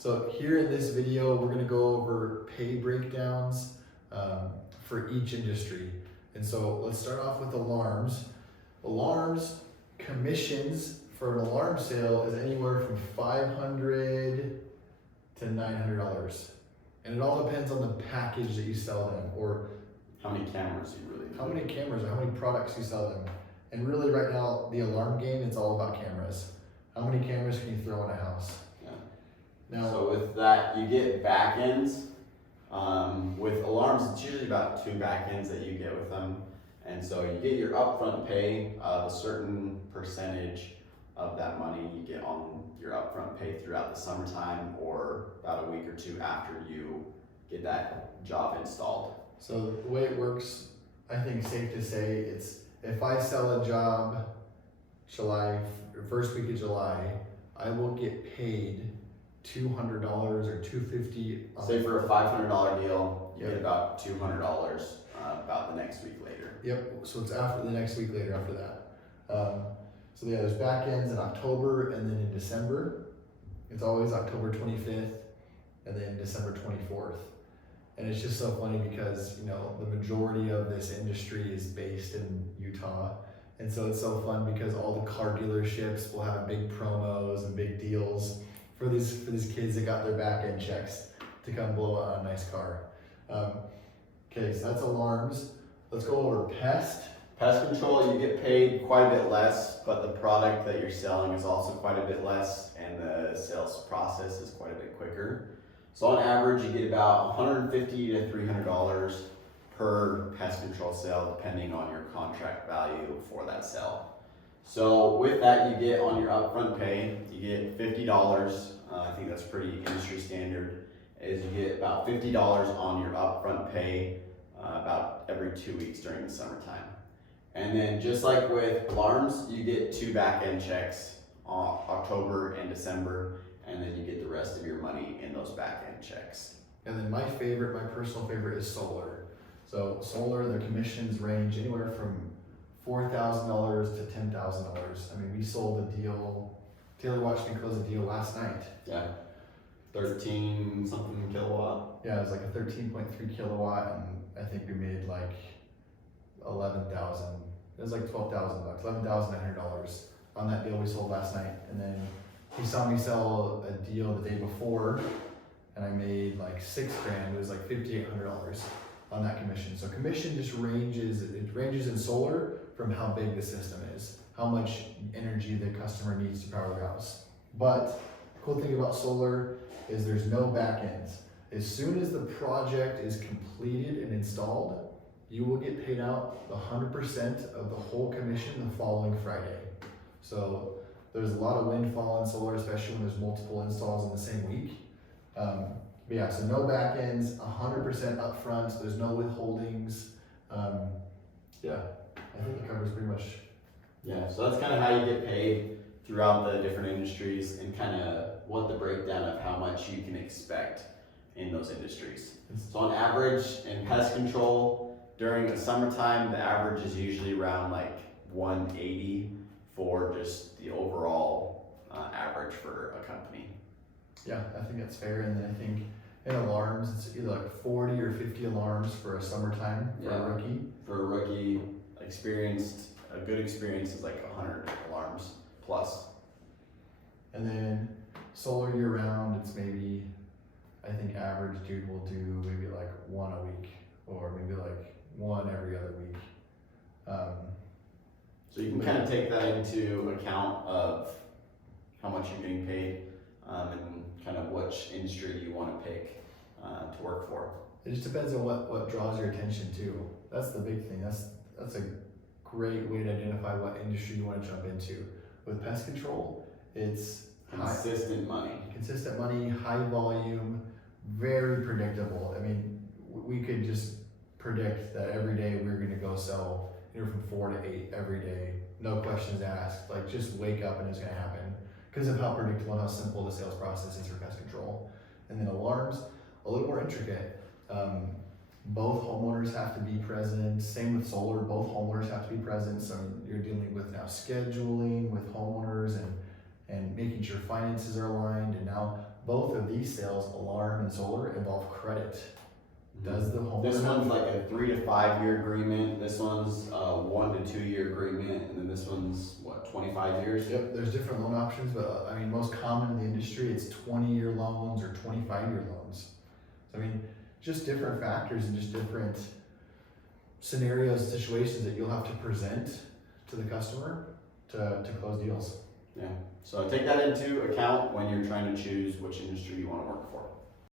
So here in this video, we're gonna go over pay breakdowns for each industry. And so let's start off with alarms. Alarms, commissions for an alarm sale is anywhere from $500 to $900. And it all depends on the package that you sell them, or how many cameras you really need. how many cameras or how many products you sell them. And really right now, the alarm game, it's all about cameras. How many cameras can you throw in a house? Yeah. Now, So with that, you get back ends. With alarms, it's usually about 2 back ends that you get with them. And so you get your upfront pay, a certain percentage of that money you get on your upfront pay throughout the summertime or about a week or 2 after you get that job installed. so the way it works, I think it's safe to say it's, if I sell a job first week of July, I will get paid $200 or $250. Say for a $500 deal, you Yep. get about $200 about the next week later. Yep, so it's after the next week later after that. So yeah, there's back ends in October and then in December. It's always October 25th and then December 24th. And it's just so funny because, you know, the majority of this industry is based in Utah. And so it's so fun because all the car dealerships will have big promos and big deals for these kids that got their back end checks to come blow on a nice car. Okay, so that's alarms. Let's go over pest. Pest control, you get paid quite a bit less, but the product that you're selling is also quite a bit less, and the sales process is quite a bit quicker. So on average, you get about $150 to $300 per pest control sale, depending on your contract value for that sale. So with that, you get on your upfront pay, you get $50. I think that's pretty industry standard. Is you get about $50 on your upfront pay about every 2 weeks during the summertime. And then just like with alarms, you get 2 back-end checks October and December, and then you get the rest of your money in those back-end checks. And then my personal favorite is solar. So solar, their commissions range anywhere from $4,000 to $10,000. I mean, we sold a deal, Taylor watched me close a deal last night. Yeah, 13 something kilowatt. Yeah, it was like a 13.3 kilowatt, and I think we made like 11,000. It was like $12,000, $11,900 on that deal we sold last night. And then he saw me sell a deal the day before, and I made like $6,000. It was like $5,800 on that commission. So commission just ranges. It ranges in solar from how big the system is, how much energy the customer needs to power their house. But the cool thing about solar is there's no back ends. As soon as the project is completed and installed, you will get paid out 100% of the whole commission the following Friday. So there's a lot of windfall in solar, especially when there's multiple installs in the same week. But yeah, so no back ends, 100% upfront, there's no withholdings. Yeah, I think it covers pretty much. Yeah, so that's kind of how you get paid throughout the different industries and kind of what the breakdown of how much you can expect in those industries. So on average in pest control, during the summertime, the average is usually around like 180 for just the overall average for a company. Yeah, I think that's fair. And then I think in alarms, it's either like 40 or 50 alarms for a summertime for a rookie. For a rookie, a good experience is like 100 alarms plus. And then solar year round, it's maybe, I think average dude will do maybe like 1 a week or maybe like 1 every other week. So you can kind of take that into account of how much you're getting paid and kind of which industry you want to pick to work for. It just depends on what draws your attention too. That's the big thing. That's a great way to identify what industry you want to jump into. With pest control, it's consistent money, high volume, very predictable. I mean, we could just predict that every day we're going to go sell from 4 to 8 every day, no questions asked. Like just wake up and it's going to happen because of how predictable and how simple the sales process is for pest control. And then alarms, a little more intricate. Both homeowners have to be present. Same with solar, both homeowners have to be present. So you're dealing with now scheduling with homeowners and making sure finances are aligned. And now both of these sales, alarm and solar, involve credit. Does the homeowner? This one's like a 3 to 5 year agreement. This one's a 1 to 2 year agreement, and then this one's what, 25 years? Yep, there's different loan options, but I mean, most common in the industry, it's 20-year loans or 25-year loans. So I mean, just different factors and just different scenarios, situations that you'll have to present to the customer to close deals. Yeah. So take that into account when you're trying to choose which industry you want to work for.